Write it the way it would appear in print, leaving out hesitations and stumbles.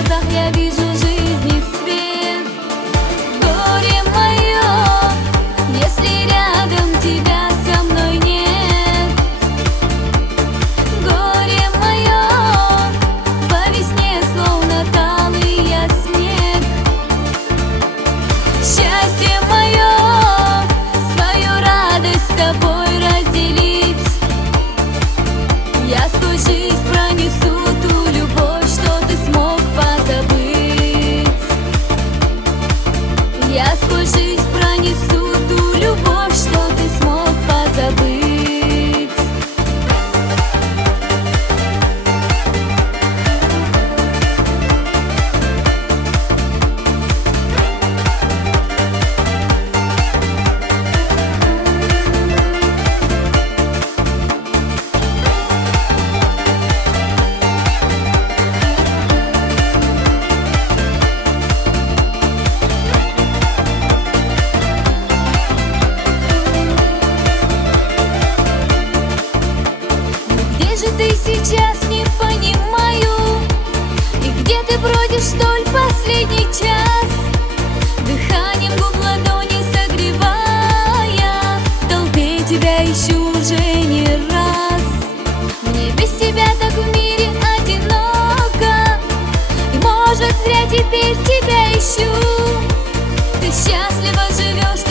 глазах я вижу жизни свет. Горе мое, если рядом тебя со мной нет. Горе мое, по весне словно талый я снег. Счастье мое, свою радость с тобой разделить. Я сквозь жизнь пронесу ту любовь, что ты смог позабыть. Я сквозь жизнь пронесу ту любовь, что ты смог позабыть. Ты сейчас не понимаю, и где ты бродишь столь последний час, дыханием губ ладони согревая, в толпе тебя ищу уже не раз. Мне без тебя так в мире одиноко, и может зря теперь тебя ищу. Ты счастливо живешь.